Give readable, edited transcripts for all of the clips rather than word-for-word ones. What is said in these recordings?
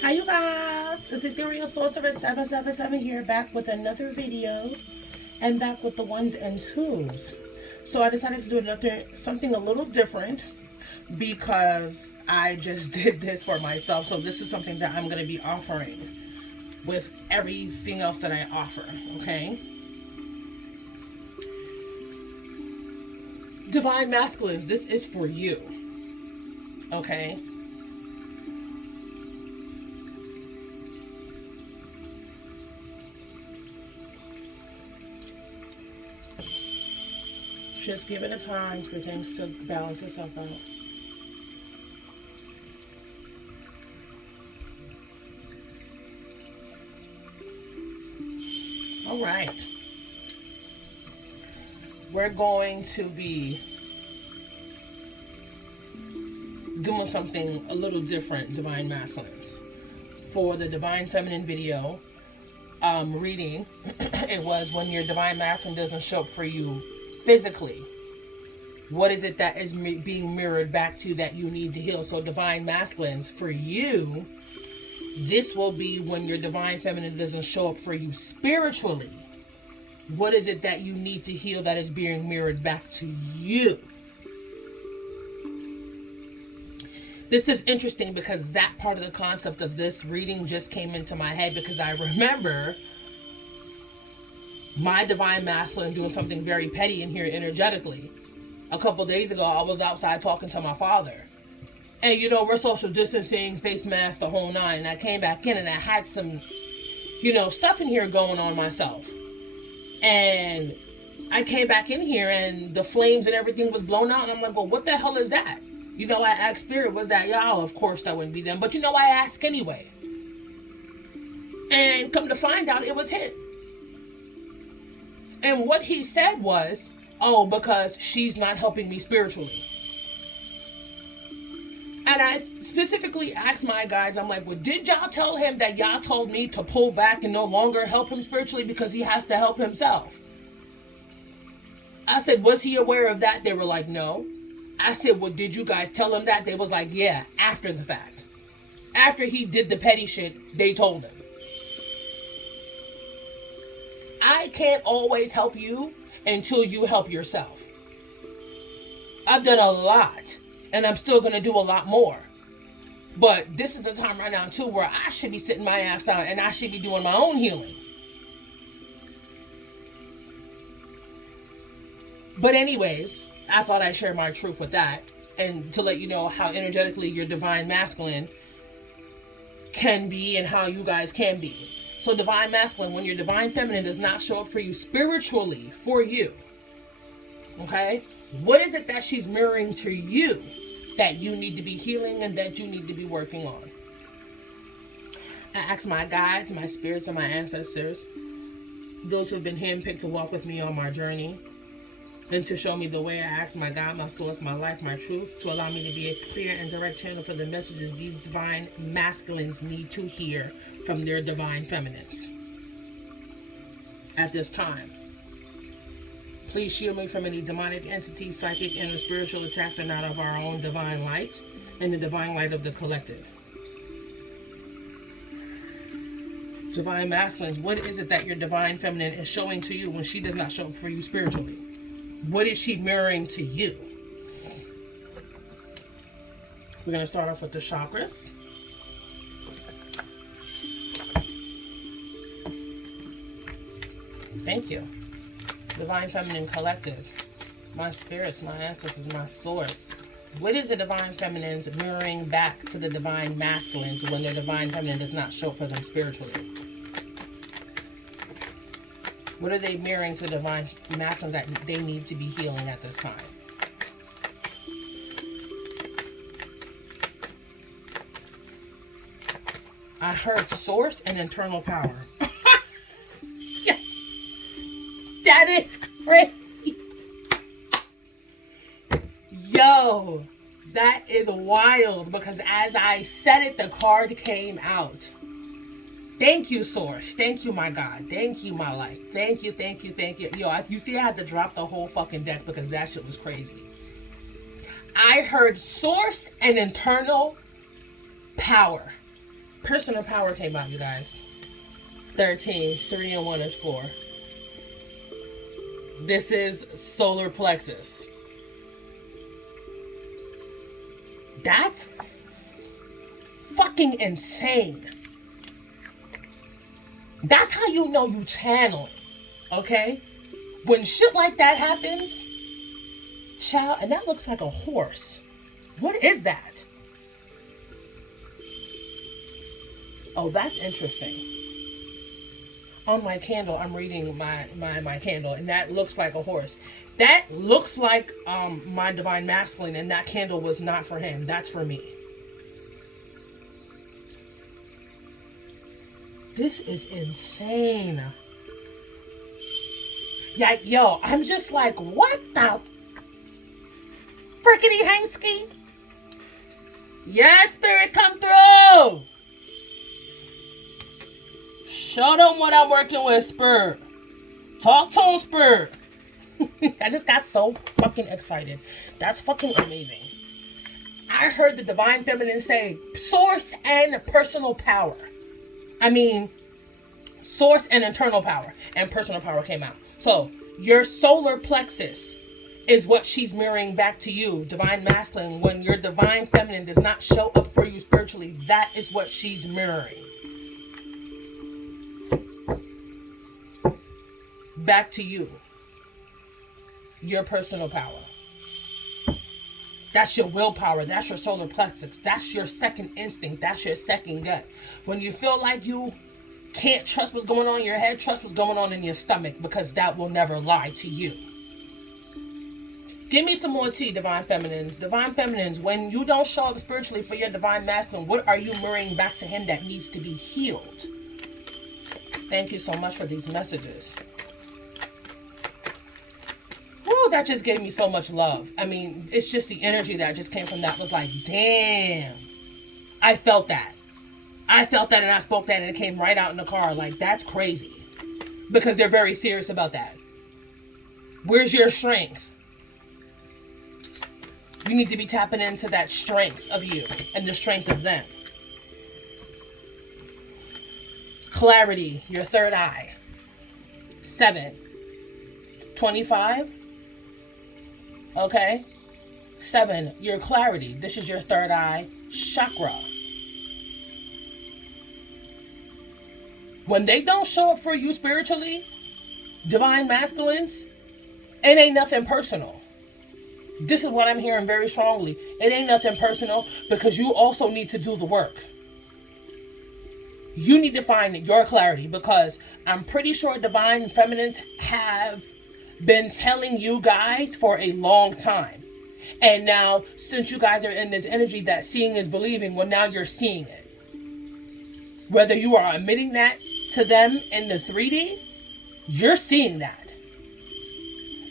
Hi you guys, it's Ethereal Sorcerer 777 here, back with another video and back with the ones and twos. So I decided to do something a little different because I just did this for myself. So this is something that I'm going to be offering with everything else that I offer, okay? Divine Masculines, this is for you, okay? Just give it a time for things to balance itself out. All right. We're going to be doing something a little different, Divine Masculines. For the Divine Feminine video reading, it was when your Divine Masculine doesn't show up for you physically. What is it that is being mirrored back to that you need to heal? So Divine Masculines, for you, this will be when your Divine Feminine doesn't show up for you spiritually. What is it that you need to heal that is being mirrored back to you? This is interesting because that part of the concept of this reading just came into my head because I remember my Divine Masculine doing something very petty in here energetically. A couple days ago, I was outside talking to my father. And you know, we're social distancing, face mask, the whole nine. And I came back in and I had some, stuff in here going on myself. And I came back in here and the flames and everything was blown out. And I'm like, well, what the hell is that? I asked Spirit, was that y'all? Of course that wouldn't be them. But I asked anyway. And come to find out, it was him. And what he said was, oh, because she's not helping me spiritually. And I specifically asked my guides, I'm like, well, did y'all tell him that y'all told me to pull back and no longer help him spiritually because he has to help himself? I said, was he aware of that? They were like, no. I said, well, did you guys tell him that? They was like, yeah, after the fact. After he did the petty shit, they told him. I can't always help you until you help yourself. I've done a lot, and I'm still going to do a lot more. But this is the time right now, too, where I should be sitting my ass down and I should be doing my own healing. But anyways, I thought I'd share my truth with that and to let you know how energetically your Divine Masculine can be and how you guys can be. So Divine Masculine, when your Divine Feminine does not show up for you spiritually, for you, okay? What is it that she's mirroring to you that you need to be healing and that you need to be working on? I ask my guides, my spirits, and my ancestors, those who have been handpicked to walk with me on my journey, and to show me the way. I ask my God, my source, my life, my truth, to allow me to be a clear and direct channel for the messages these Divine Masculines need to hear from their Divine Feminines at this time. Please shield me from any demonic entities, psychic, and spiritual attacks that are not of our own divine light and the divine light of the collective. Divine Masculines, what is it that your Divine Feminine is showing to you when she does not show up for you spiritually? What is she mirroring to you? We're going to start off with the chakras. Thank you. Divine Feminine Collective. My spirits, my ancestors, my source. What is the Divine Feminines mirroring back to the Divine Masculines when their Divine Feminine does not show up for them spiritually? What are they mirroring to the Divine Masculines that they need to be healing at this time? I heard source and internal power. That is crazy. Yo, that is wild because as I said it, the card came out. Thank you, Source. Thank you, my God. Thank you, my life. Thank you, thank you, thank you. Yo, you see I had to drop the whole fucking deck because that shit was crazy. I heard source and internal power. Personal power came out, you guys. 13, 3 and 1 is 4. This is solar plexus. That's fucking insane. That's how you know you channeling, okay? When shit like that happens, child, and that looks like a horse. What is that? Oh, that's interesting. On my candle, I'm reading my candle, and that looks like a horse. That looks like my divine masculine, and that candle was not for him. That's for me. This is insane. Yeah, yo, I'm just like, what the frickety hankski? Yeah, spirit, come through. Show them what I'm working with, spirit. Talk to him, spirit. I just got so fucking excited. That's fucking amazing. I heard the divine feminine say source and personal power. I mean, source and internal power, and personal power came out. So your solar plexus is what she's mirroring back to you, divine masculine. When your divine feminine does not show up for you spiritually, that is what she's mirroring back to you. Your personal power. That's your willpower. That's your solar plexus. That's your second instinct. That's your second gut. When you feel like you can't trust what's going on in your head, trust what's going on in your stomach, because that will never lie to you. Give me some more tea, divine feminines. Divine feminines, when you don't show up spiritually for your divine masculine, what are you mirroring back to him that needs to be healed? Thank you so much for these messages. Woo, that just gave me so much love. I mean, it's just the energy that just came from that was like, damn. I felt that. I felt that and I spoke that and it came right out in the car. Like, that's crazy. Because they're very serious about that. Where's your strength? You need to be tapping into that strength of you and the strength of them. Clarity, your third eye. 7. 25. Okay. 7, your clarity. This is your third eye chakra. When they don't show up for you spiritually, divine masculines, it ain't nothing personal. This is what I'm hearing very strongly. It ain't nothing personal, because you also need to do the work. You need to find your clarity, because I'm pretty sure divine feminines have been telling you guys for a long time. And now, since you guys are in this energy that seeing is believing, well, now you're seeing it. Whether you are admitting that to them in the 3D, you're seeing that.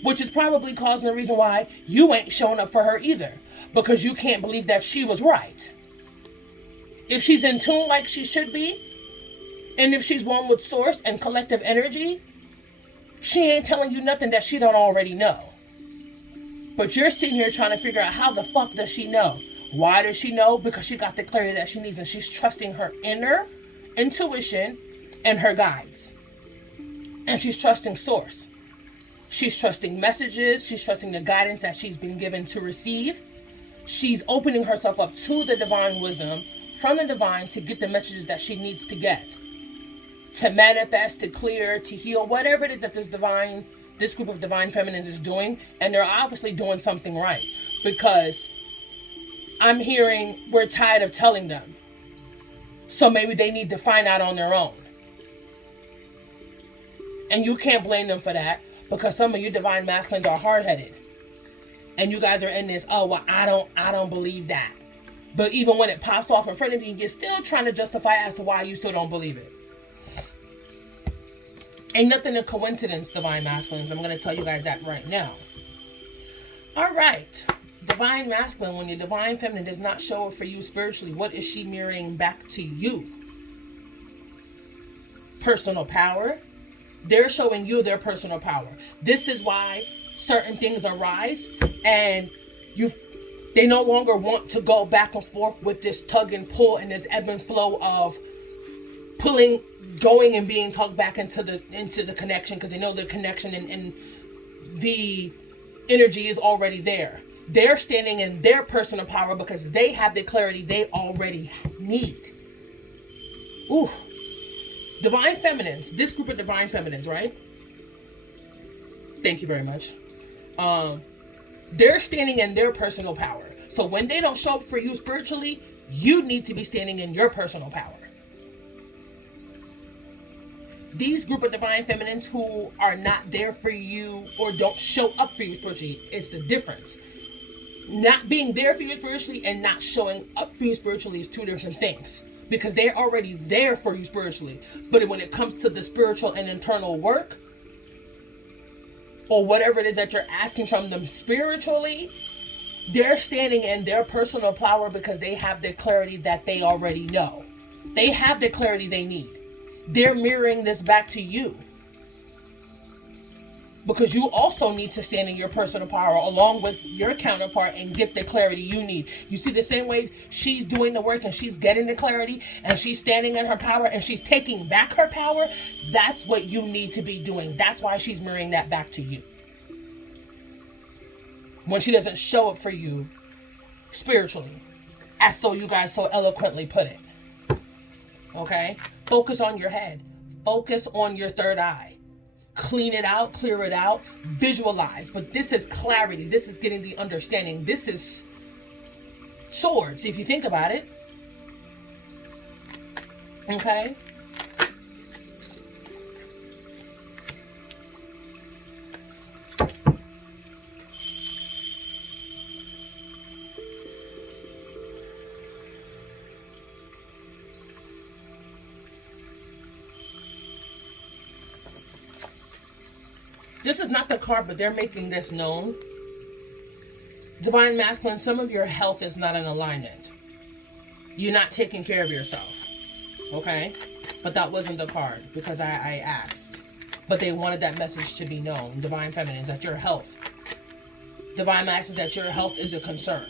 Which is probably causing the reason why you ain't showing up for her either. Because you can't believe that she was right. If she's in tune like she should be, and if she's one with source and collective energy, she ain't telling you nothing that she don't already know. But you're sitting here trying to figure out, how the fuck does she know? Why does she know? Because she got the clarity that she needs, and she's trusting her inner intuition and her guides. And she's trusting source. She's trusting messages. She's trusting the guidance that she's been given to receive. She's opening herself up to the divine wisdom from the divine to get the messages that she needs to get. To manifest, to clear, to heal, whatever it is that this group of divine feminines is doing. And they're obviously doing something right. Because I'm hearing, we're tired of telling them. So maybe they need to find out on their own. And you can't blame them for that, because some of you divine masculines are hard-headed. And you guys are in this, oh, well, I don't believe that. But even when it pops off in front of you, you're still trying to justify as to why you still don't believe it. Ain't nothing a coincidence, divine masculines. I'm going to tell you guys that right now. All right. Divine masculine, when your divine feminine does not show up for you spiritually, what is she mirroring back to you? Personal power. They're showing you their personal power. This is why certain things arise and you They no longer want to go back and forth with this tug and pull and this ebb and flow of pulling, going and being tugged back into the connection, because they know the connection and the energy is already there. They're standing in their personal power because they have the clarity they already need. Ooh. Divine feminines, this group of divine feminines, right? Thank you very much. They're standing in their personal power. So when they don't show up for you spiritually, you need to be standing in your personal power. These group of divine feminines who are not there for you or don't show up for you spiritually, it's the difference. Not being there for you spiritually and not showing up for you spiritually is two different things, because they're already there for you spiritually. But when it comes to the spiritual and internal work, or whatever it is that you're asking from them spiritually, they're standing in their personal power because they have the clarity that they already know. They have the clarity they need. They're mirroring this back to you, because you also need to stand in your personal power along with your counterpart and get the clarity you need. You see, the same way she's doing the work and she's getting the clarity and she's standing in her power and she's taking back her power, that's what you need to be doing. That's why she's mirroring that back to you. When she doesn't show up for you spiritually, as so you guys so eloquently put it. Okay? Focus on your head. Focus on your third eye. Clean it out, clear it out, visualize. But this is clarity. This is getting the understanding. This is swords, if you think about it. Okay? This is not the card, but they're making this known. Divine Masculine, some of your health is not in alignment. You're not taking care of yourself. Okay? But that wasn't the card because I asked. But they wanted that message to be known. Divine Feminine, is that your health. Divine Masculine, that your health is a concern.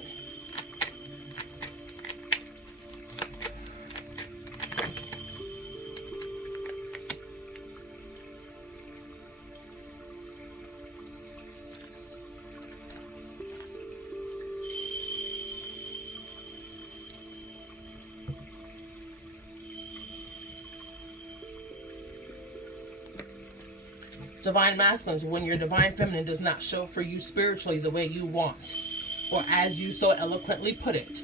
Divine Masculines, when your Divine Feminine does not show for you spiritually the way you want, or as you so eloquently put it,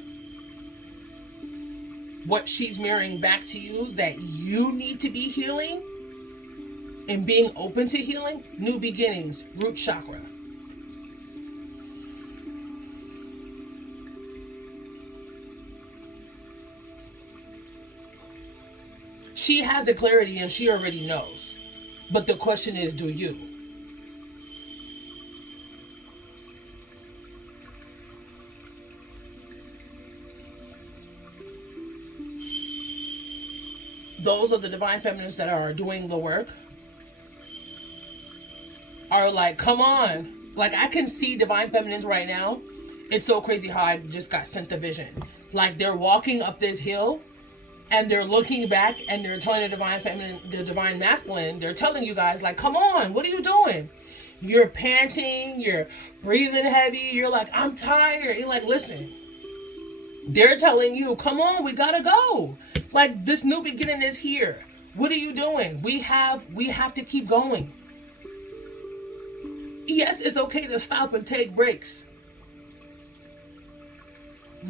what she's mirroring back to you that you need to be healing and being open to healing, new beginnings, root chakra. She has the clarity and she already knows. But the question is, do you? Those are the Divine Feminines that are doing the work. Are like, come on. Like, I can see Divine Feminines right now. It's so crazy how I just got sent the vision. Like, they're walking up this hill. And they're looking back and they're telling the Divine Feminine, the Divine Masculine, they're telling you guys, like, come on, what are you doing? You're panting, you're breathing heavy, you're like, I'm tired. You're like, listen, they're telling you, come on, we gotta go. Like, this new beginning is here. What are you doing? We have to keep going. Yes, it's okay to stop and take breaks.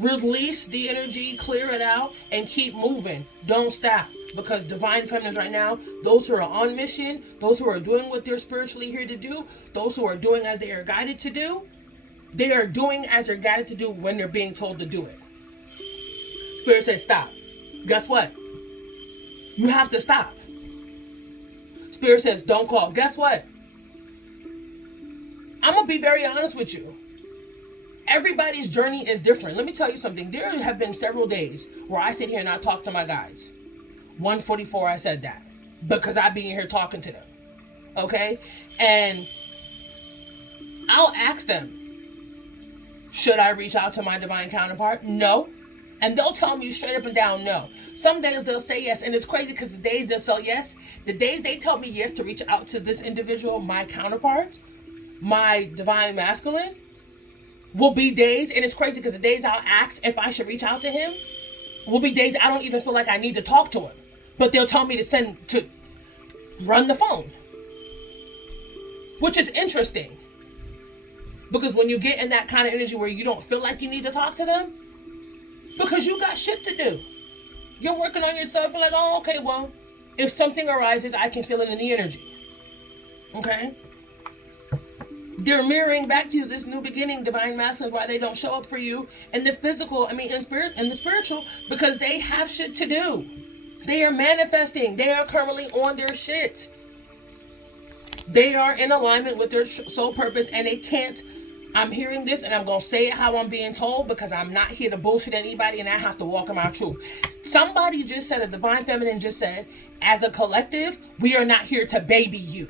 Release the energy, clear it out, and keep moving. Don't stop. Because Divine Feminines right now, those who are on mission, those who are doing what they're spiritually here to do, those who are doing as they are guided to do, they are doing as they're guided to do when they're being told to do it. Spirit says stop. Guess what? You have to stop. Spirit says don't call. Guess what? I'm going to be very honest with you. Everybody's journey is different. Let me tell you something. There have been several days where I sit here and I talk to my guides. 144, I said that. Because I be in here talking to them. Okay? And I'll ask them, Should I reach out to my divine counterpart? No. And they'll tell me straight up and down no. Some days they'll say yes. And it's crazy because the days they'll say yes, the days they tell me yes to reach out to this individual, my counterpart, my divine masculine, will be days, and it's crazy because the days I'll ask if I should reach out to him will be days I don't even feel like I need to talk to him. But they'll tell me to run the phone. Which is interesting. Because when you get in that kind of energy where you don't feel like you need to talk to them, because you got shit to do. You're working on yourself. You're like, oh, okay, well, if something arises, I can feel it in the energy. Okay? They're mirroring back to you this new beginning, divine masculines, why they don't show up for you in the physical, in the spiritual, because they have shit to do. They are manifesting. They are currently on their shit. They are in alignment with their soul purpose, and they can't. I'm hearing this, and I'm going to say it how I'm being told, because I'm not here to bullshit anybody, and I have to walk in my truth. Somebody just said, a divine feminine just said, as a collective, we are not here to baby you.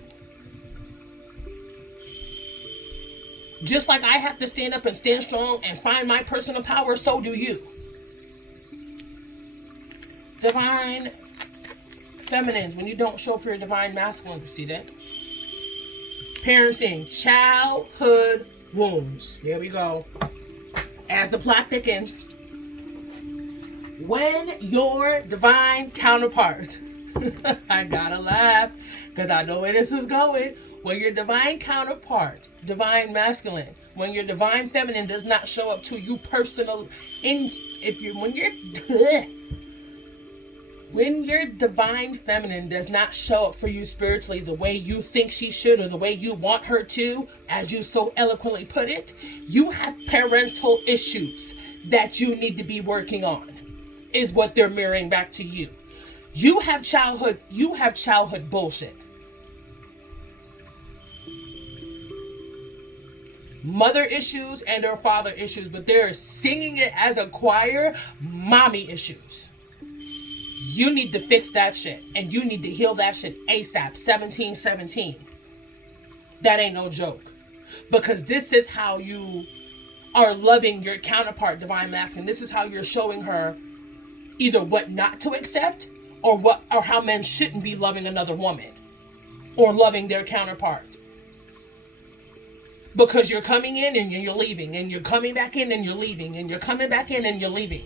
Just like I have to stand up and stand strong and find my personal power, so do you. Divine feminines, when you don't show up for your divine masculine, see that? Parenting, childhood wounds. There we go. As the plot thickens, when your divine counterpart, I gotta laugh because I know where this is going. When your divine counterpart, divine masculine, when your divine feminine does not show up to you personal, when your divine feminine does not show up for you spiritually the way you think she should or the way you want her to, as you so eloquently put it, you have parental issues that you need to be working on, is what they're mirroring back to you. You have childhood bullshit. Mother issues and her father issues, but they're singing it as a choir, mommy issues. You need to fix that shit, and you need to heal that shit ASAP. 1717. That ain't no joke. Because this is how you are loving your counterpart, divine masculine. This is how you're showing her either what not to accept or how men shouldn't be loving another woman or loving their counterpart. Because you're coming in and you're leaving, and you're coming back in and you're leaving, and you're coming back in and you're leaving.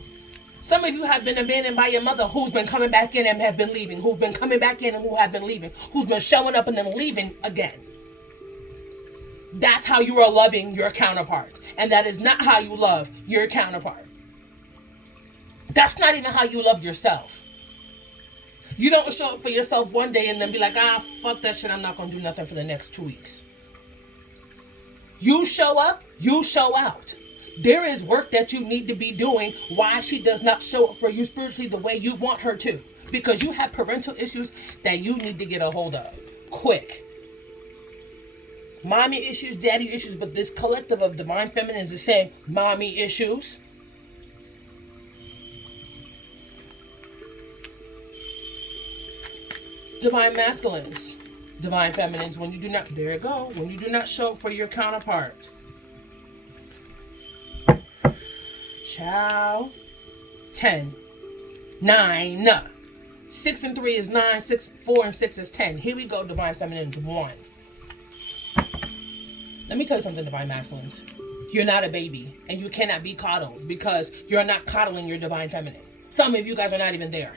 Some of you have been abandoned by your mother, who's been coming back in and have been leaving, who's been coming back in and who have been leaving, who's been showing up and then leaving again. That's how you are loving your counterpart. And that is not how you love your counterpart. That's not even how you love yourself. You don't show up for yourself one day and then be like, fuck that shit, I'm not going to do nothing for the next 2 weeks. You show up, you show out. There is work that you need to be doing why she does not show up for you spiritually the way you want her to. Because you have parental issues that you need to get a hold of. Quick. Mommy issues, daddy issues, but this collective of divine feminines is saying mommy issues. Divine masculines. Divine feminines, when you do not, there you go, when you do not show up for your counterpart. Ciao. 10. 9. 6 and 3 is 9. 4 and 6 is 10. Here we go, divine feminines. 1. Let me tell you something, divine masculines. You're not a baby, and you cannot be coddled because you're not coddling your divine feminine. Some of you guys are not even there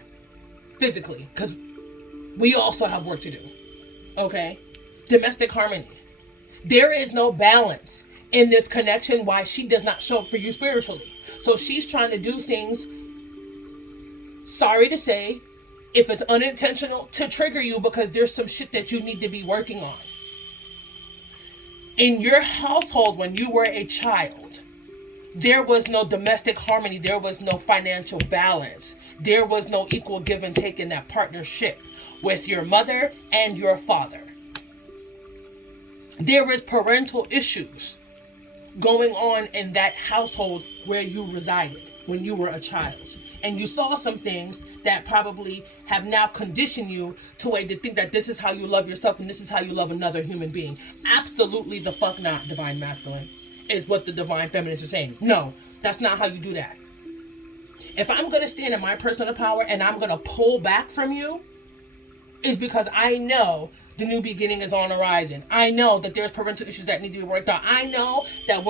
physically, because we also have work to do. Okay? Domestic harmony. There is no balance in this connection why she does not show up for you spiritually. So she's trying to do things, sorry to say, if it's unintentional, to trigger you because there's some shit that you need to be working on. In your household, when you were a child, there was no domestic harmony. There was no financial balance. There was no equal give and take in that partnership with your mother and your father. There was parental issues going on in that household where you resided when you were a child. And you saw some things that probably have now conditioned you to think that this is how you love yourself and this is how you love another human being. Absolutely the fuck not, divine masculine. is what the divine feminines are saying. No, that's not how you do that. If I'm going to stand in my personal power and I'm going to pull back from you, is because I know the new beginning is on the horizon. I know that there's parental issues that need to be worked out. I know that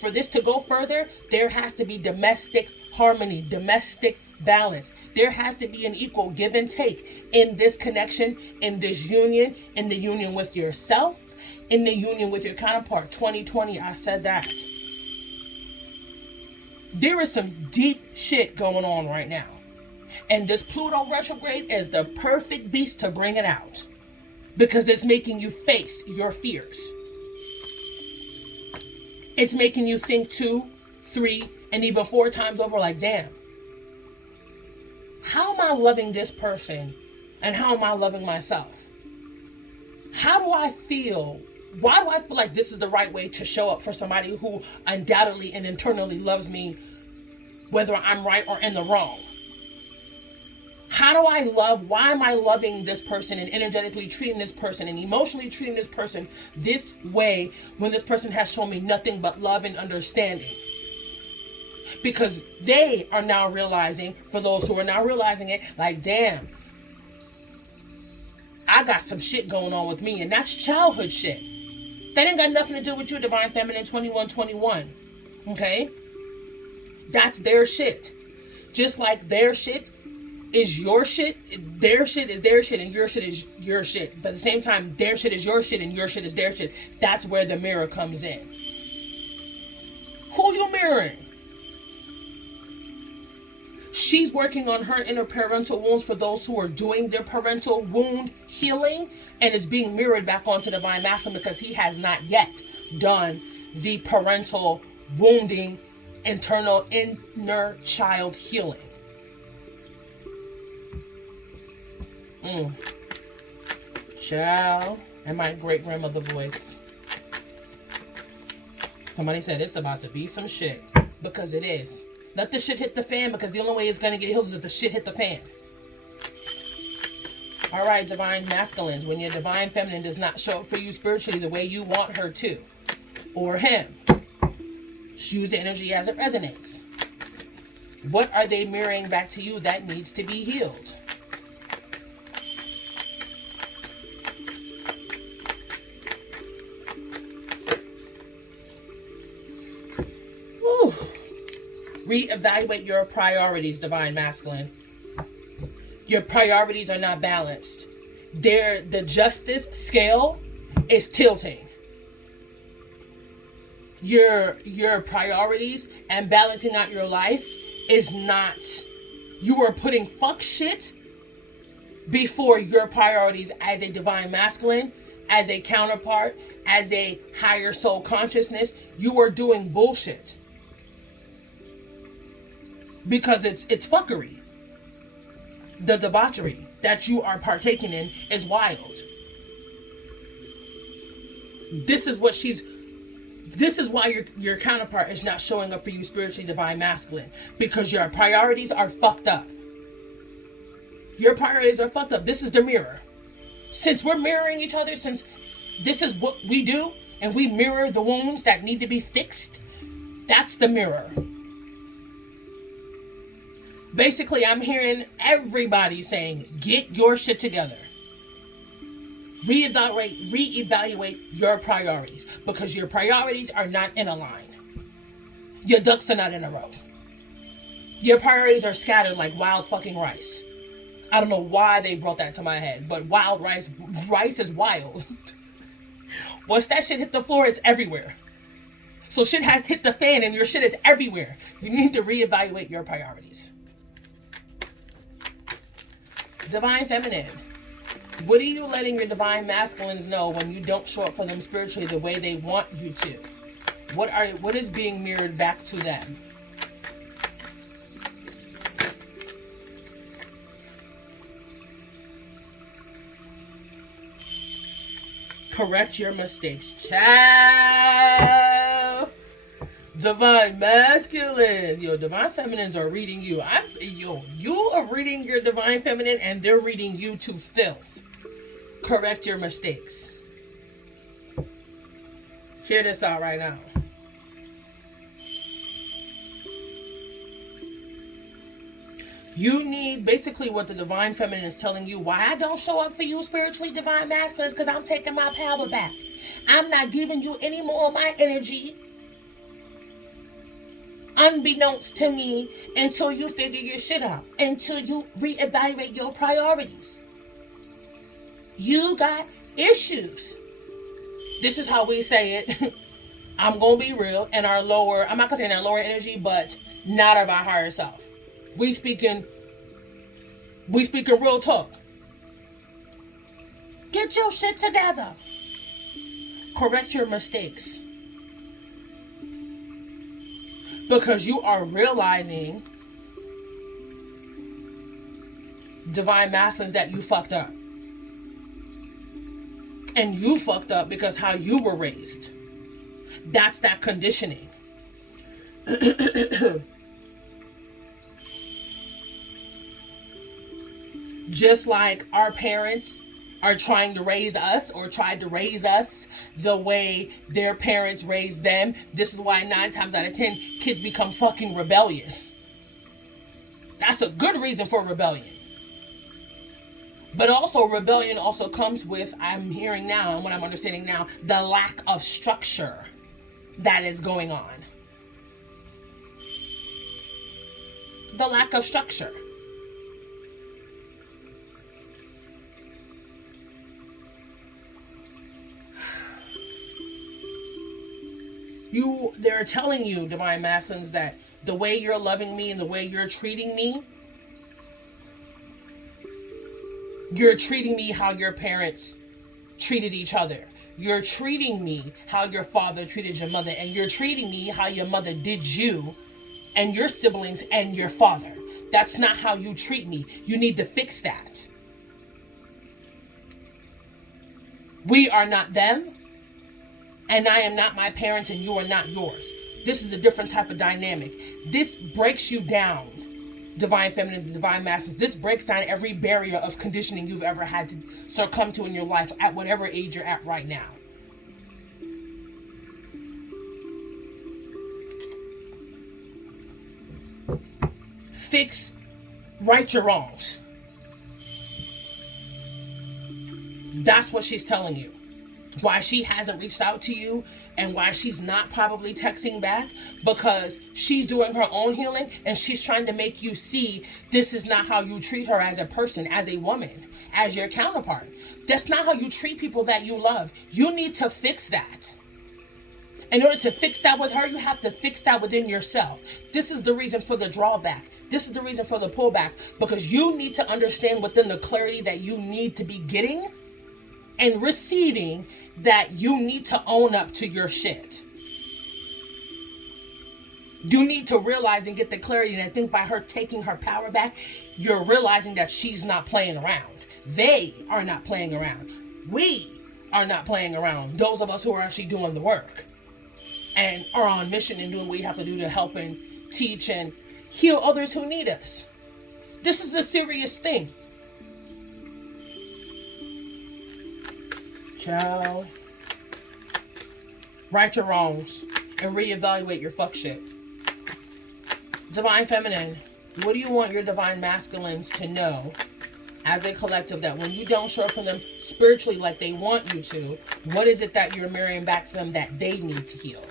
for this to go further, there has to be domestic harmony, domestic balance. There has to be an equal give and take in this connection, in this union, in the union with yourself, in the union with your counterpart. 2020, I said that. There is some deep shit going on right now. And this Pluto retrograde is the perfect beast to bring it out. Because it's making you face your fears. It's making you think 2, 3, and even 4 times over like, damn. How am I loving this person? And how am I loving myself? How do I feel? Why do I feel like this is the right way to show up for somebody who undoubtedly and internally loves me, whether I'm right or in the wrong? How do I love? Why am I loving this person and energetically treating this person and emotionally treating this person this way when this person has shown me nothing but love and understanding? Because they are now realizing, for those who are now realizing it, like, damn, I got some shit going on with me, and that's childhood shit. That ain't got nothing to do with you, Divine Feminine 2121. Okay? That's their shit. Just like their shit is your shit, their shit is their shit, and your shit is your shit. But at the same time, their shit is your shit, and your shit is their shit. That's where the mirror comes in. Who you mirroring? She's working on her inner parental wounds for those who are doing their parental wound healing, and is being mirrored back onto Divine Masculine because he has not yet done the parental wounding, internal inner child healing. Child, and my great grandmother voice. Somebody said it's about to be some shit, because it is. Let the shit hit the fan, because the only way it's gonna get healed is if the shit hit the fan. All right, Divine Masculines, when your Divine Feminine does not show up for you spiritually the way you want her to, or him, use the energy as it resonates. What are they mirroring back to you that needs to be healed? Reevaluate your priorities, Divine Masculine. Your priorities are not balanced. The justice scale is tilting. Your priorities and balancing out your life is not. You are putting fuck shit before your priorities as a Divine Masculine, as a counterpart, as a higher soul consciousness. You are doing bullshit. Because it's fuckery. The debauchery that you are partaking in is wild. This is why your counterpart is not showing up for you spiritually, Divine Masculine. Because your priorities are fucked up. Your priorities are fucked up. This is the mirror. Since we're mirroring each other, since this is what we do, and we mirror the wounds that need to be fixed, that's the mirror. Basically, I'm hearing everybody saying, get your shit together. Reevaluate your priorities, because your priorities are not in a line. Your ducks are not in a row. Your priorities are scattered like wild fucking rice. I don't know why they brought that to my head, but wild rice is wild. Once that shit hit the floor, it's everywhere. So shit has hit the fan and your shit is everywhere. You need to reevaluate your priorities. Divine Feminine, what are you letting your Divine Masculines know when you don't show up for them spiritually the way they want you to? What is being mirrored back to them? Correct your mistakes, child. Divine Masculines. Yo, Divine Feminines are reading you. You are reading your Divine Feminine and they're reading you to filth. Correct your mistakes. Hear this out right now. You need, basically what the divine feminine is telling you, why I don't show up for you spiritually, divine masculine, is because I'm taking my power back. I'm not giving you any more of my energy, unbeknownst to me, until you figure your shit out, until you reevaluate your priorities. You got issues. This is how we say it. I'm gonna be real. In our lower, I'm not gonna say in our lower energy, but not of our higher self. We speaking real talk. Get your shit together. Correct your mistakes. Because you are realizing, divine masculines, that you fucked up. And you fucked up because how you were raised. That's that conditioning. Just like our parents are trying to raise us, or tried to raise us the way their parents raised them. This is why 9 times out of 10 kids become fucking rebellious. That's a good reason for rebellion. But also, rebellion also comes with, I'm hearing now, and what I'm understanding now, the lack of structure that is going on. The lack of structure. They're telling you, divine masculines, that the way you're loving me and the way you're treating me how your parents treated each other. You're treating me how your father treated your mother, and you're treating me how your mother did you and your siblings and your father. That's not how you treat me. You need to fix that. We are not them, and I am not my parents, and you are not yours. This is a different type of dynamic. This breaks you down, divine feminines and divine masculines. This breaks down every barrier of conditioning you've ever had to succumb to in your life at whatever age you're at right now. Right your wrongs. That's what she's telling you. Why she hasn't reached out to you and why she's not probably texting back, because she's doing her own healing and she's trying to make you see this is not how you treat her as a person, as a woman, as your counterpart. That's not how you treat people that you love. You need to fix that. In order to fix that with her, you have to fix that within yourself. This is the reason for the drawback. This is the reason for the pullback, because you need to understand within the clarity that you need to be getting and receiving, that you need to own up to your shit. You need to realize and get the clarity. And I think by her taking her power back, you're realizing that she's not playing around. They are not playing around. We are not playing around. Those of us who are actually doing the work and are on mission and doing what you have to do to help and teach and heal others who need us. This is a serious thing. Child, right your wrongs and reevaluate your fuck shit. Divine feminine, what do you want your divine masculines to know as a collective, that when you don't show up for them spiritually like they want you to, what is it that you're mirroring back to them that they need to heal?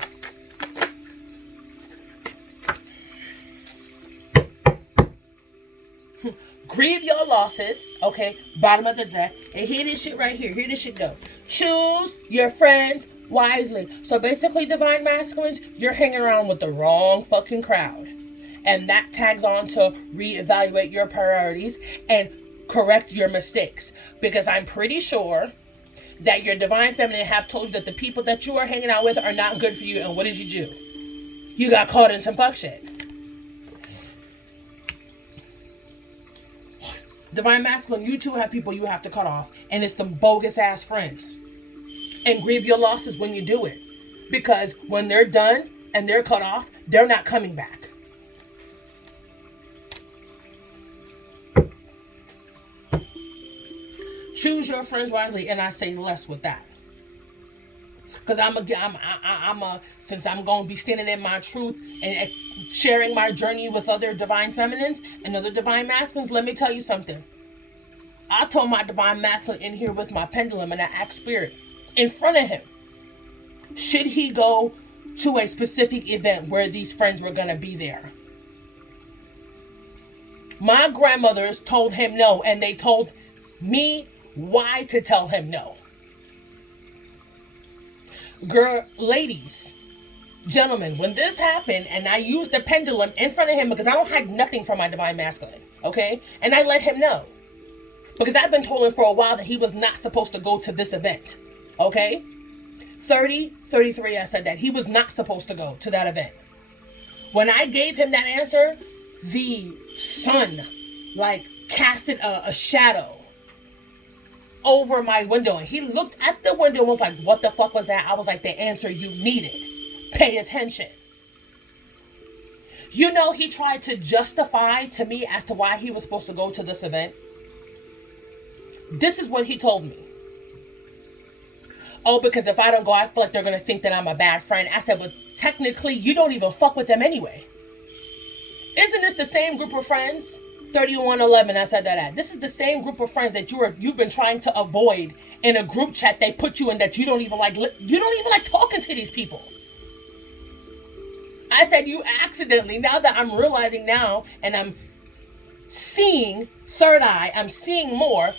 Grieve your losses, okay? Bottom of the deck. And hear this shit right here. Hear this shit go. Choose your friends wisely. So basically, divine masculines, you're hanging around with the wrong fucking crowd. And that tags on to reevaluate your priorities and correct your mistakes. Because I'm pretty sure that your divine feminine have told you that the people that you are hanging out with are not good for you. And what did you do? You got caught in some fuck shit. Divine masculine, you too have people you have to cut off. And it's them bogus ass friends. And grieve your losses when you do it. Because when they're done and they're cut off, they're not coming back. Choose your friends wisely, and I say less with that. Because since I'm going to be standing in my truth and sharing my journey with other divine feminines and other divine masculines, let me tell you something. I told my divine masculine in here with my pendulum and I asked spirit in front of him, should he go to a specific event where these friends were going to be there? My grandmothers told him no, and they told me why to tell him no. Girl, ladies, gentlemen, when this happened and I used the pendulum in front of him, because I don't hide nothing from my divine masculine, okay? And I let him know. Because I've been told him for a while that he was not supposed to go to this event, okay? 33, I said that. He was not supposed to go to that event. When I gave him that answer, the sun, like, casted a shadow over my window. And he looked at the window and was like, what the fuck was that? I was like, the answer you needed. Pay attention. You know, he tried to justify to me as to why he was supposed to go to this event. This is what he told me. Oh, because if I don't go, I feel like they're going to think that I'm a bad friend. I said, but technically, you don't even fuck with them anyway. Isn't this the same group of friends? 3111, I said that at. This is the same group of friends that you've been trying to avoid in a group chat they put you in that you don't even like talking to these people. I said you accidentally, now that I'm realizing now and I'm seeing third eye, I'm seeing more.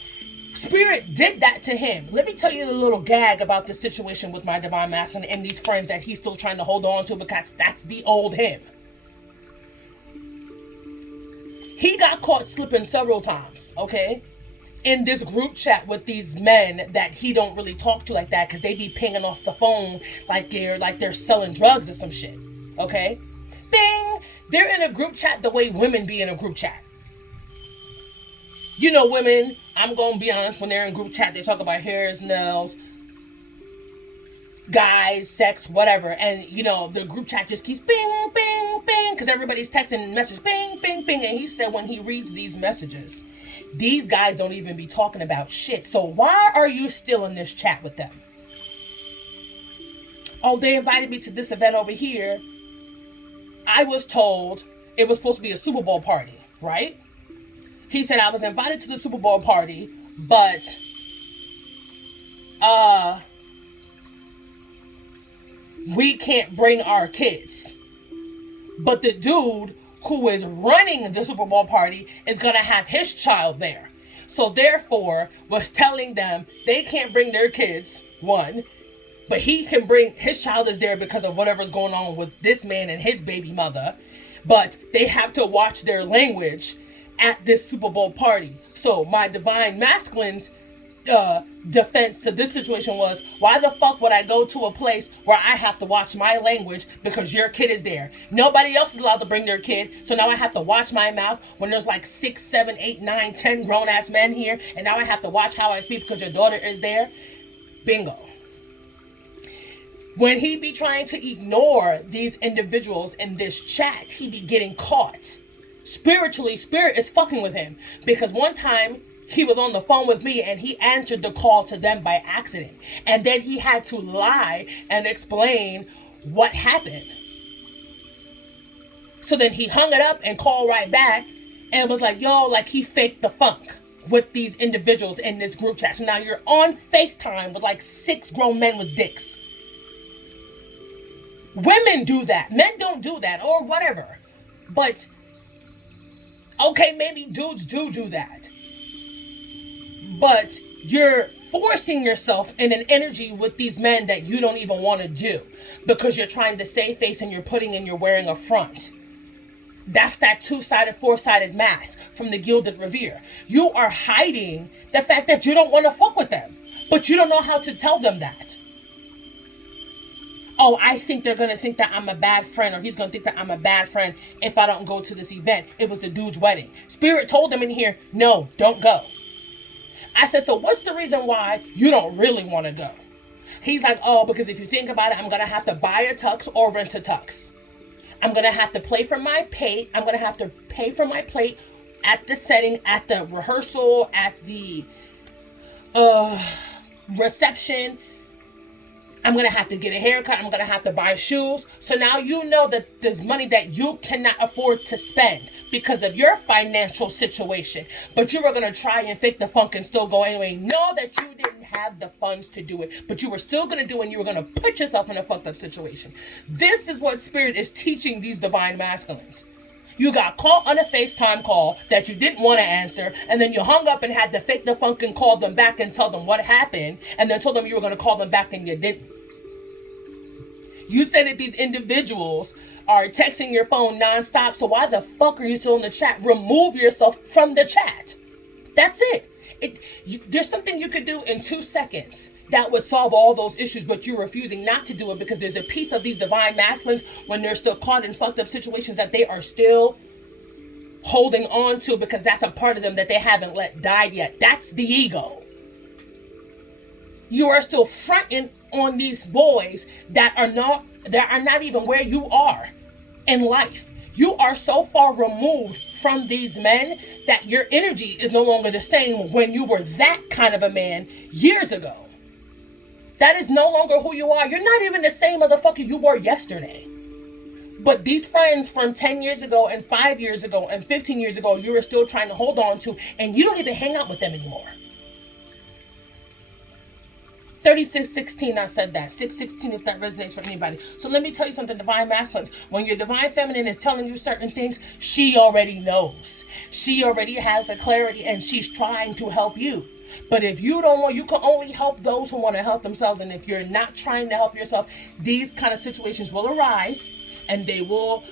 Spirit did that to him. Let me tell you a little gag about this situation with my divine masculine and these friends that he's still trying to hold on to, because that's the old him. He got caught slipping several times, okay? In this group chat with these men that he don't really talk to like that, because they be pinging off the phone like they're selling drugs or some shit, okay? Bing! They're in a group chat the way women be in a group chat. You know, women, I'm going to be honest, when they're in group chat, they talk about hairs, nails, guys, sex, whatever. And, you know, the group chat just keeps bing, bing, bing, because everybody's texting messages, bing, bing, bing. And he said when he reads these messages, these guys don't even be talking about shit. So why are you still in this chat with them? Oh, they invited me to this event over here. I was told it was supposed to be a Super Bowl party, right? He said I was invited to the Super Bowl party, but we can't bring our kids. But the dude who is running the Super Bowl party is going to have his child there. So therefore, was telling them they can't bring their kids, one, but he can bring, his child is there because of whatever's going on with this man and his baby mother. But they have to watch their language at this Super Bowl party. So my divine masculine's defense to this situation was, why the fuck would I go to a place where I have to watch my language because your kid is there? Nobody else is allowed to bring their kid, so now I have to watch my mouth when there's like 6, 7, 8, 9, 10 grown-ass men here, and now I have to watch how I speak because your daughter is there? Bingo. When he be trying to ignore these individuals in this chat, he be getting caught. Spiritually, spirit is fucking with him, because one time he was on the phone with me and he answered the call to them by accident, and then he had to lie and explain what happened. So then he hung it up and called right back and was like, yo, like he faked the funk with these individuals in this group chat. So now you're on FaceTime with like 6 grown men with dicks. Women do that, men don't do that, or whatever. But okay, maybe dudes do that. But you're forcing yourself in an energy with these men that you don't even want to do, because you're trying to save face and you're wearing a front. That's that 2-sided, 4-sided mask from the Gilded Revere. You are hiding the fact that you don't want to fuck with them, but you don't know how to tell them that. Oh, I think they're going to think that I'm a bad friend, or he's going to think that I'm a bad friend if I don't go to this event. It was the dude's wedding. Spirit told them in here, no, don't go. I said, so what's the reason why you don't really want to go? He's like, oh, because if you think about it, I'm going to have to buy a tux or rent a tux. I'm going to have to pay for my plate. I'm going to have to pay for my plate at the setting, at the rehearsal, at the reception. I'm going to have to get a haircut. I'm going to have to buy shoes. So now you know that there's money that you cannot afford to spend because of your financial situation. But you were going to try and fake the funk and still go anyway. Know that you didn't have the funds to do it. But you were still going to do it, and you were going to put yourself in a fucked up situation. This is what Spirit is teaching these divine masculines. You got caught on a FaceTime call that you didn't want to answer, and then you hung up and had to fake the funk and call them back and tell them what happened, and then told them you were going to call them back and you didn't. You said that these individuals are texting your phone nonstop, so why the fuck are you still in the chat? Remove yourself from the chat. That's it. There's something you could do in 2 seconds that would solve all those issues, but you're refusing not to do it because there's a piece of these divine masculines when they're still caught in fucked up situations that they are still holding on to because that's a part of them that they haven't let die yet. That's the ego. You are still fronting on these boys that are not even where you are in life. You are so far removed from these men that your energy is no longer the same when you were that kind of a man years ago. That is no longer who you are. You're not even the same motherfucker you were yesterday. But these friends from 10 years ago and 5 years ago and 15 years ago, you are still trying to hold on to, and you don't even hang out with them anymore. 3616, I said that. 616, if that resonates for anybody. So let me tell you something, divine masculines. When your divine feminine is telling you certain things, she already knows. She already has the clarity, and she's trying to help you. But if you don't want, you can only help those who want to help themselves. And if you're not trying to help yourself, these kind of situations will arise, and they will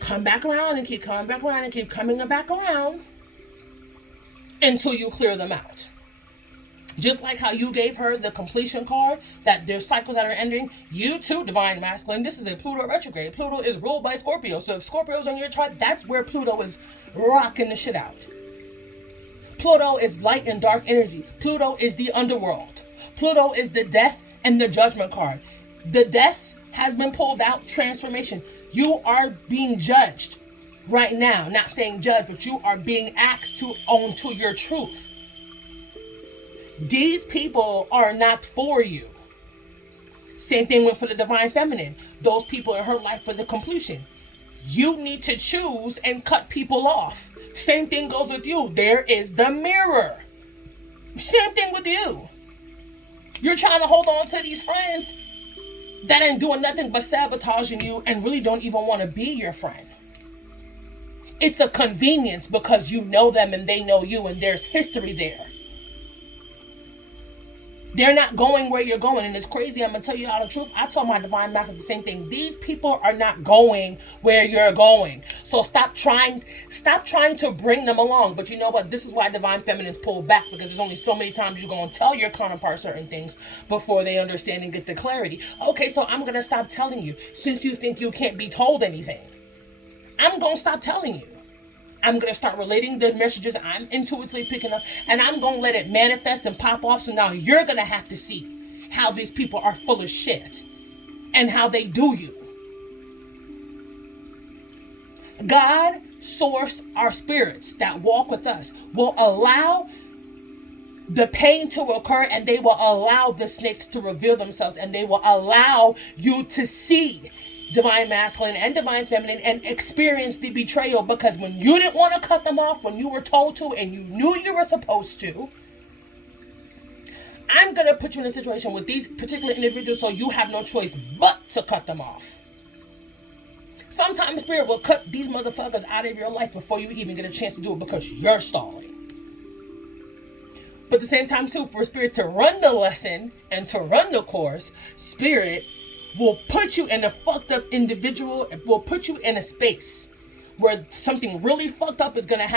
come back around and keep coming back around and keep coming back around until you clear them out. Just like how you gave her the completion card, that there's cycles that are ending, you too, divine masculine, this is a Pluto retrograde. Pluto is ruled by Scorpio. So if Scorpio's on your chart, that's where Pluto is rocking the shit out. Pluto is light and dark energy. Pluto is the underworld. Pluto is the death and the judgment card. The death has been pulled out, transformation. You are being judged right now. Not saying judge, but you are being asked to own to your truth. These people are not for you. Same thing went for the divine feminine. Those people in her life for the completion. You need to choose and cut people off. Same thing goes with you. There is the mirror. Same thing with you. You're trying to hold on to these friends that ain't doing nothing but sabotaging you and really don't even want to be your friend. It's a convenience because you know them and they know you, and there's history there. They're not going where you're going, and it's crazy. I'm gonna tell you all the truth. I told my divine masculine the same thing. These people are not going where you're going. So stop trying to bring them along. But you know what? This is why divine feminines pull back, because there's only so many times you're gonna tell your counterpart certain things before they understand and get the clarity. Okay, so I'm gonna stop telling you since you think you can't be told anything. I'm gonna stop telling you. I'm going to start relating the messages I'm intuitively picking up, and I'm going to let it manifest and pop off. So now you're going to have to see how these people are full of shit and how they do you. God, source, our spirits that walk with us will allow the pain to occur, and they will allow the snakes to reveal themselves, and they will allow you to see divine masculine and divine feminine and experience the betrayal, because when you didn't want to cut them off, when you were told to and you knew you were supposed to, I'm going to put you in a situation with these particular individuals so you have no choice but to cut them off. Sometimes Spirit will cut these motherfuckers out of your life before you even get a chance to do it because you're stalling. But at the same time too, for Spirit to run the lesson and to run the course, Spirit will put you in a fucked up individual, will put you in a space where something really fucked up is going to happen.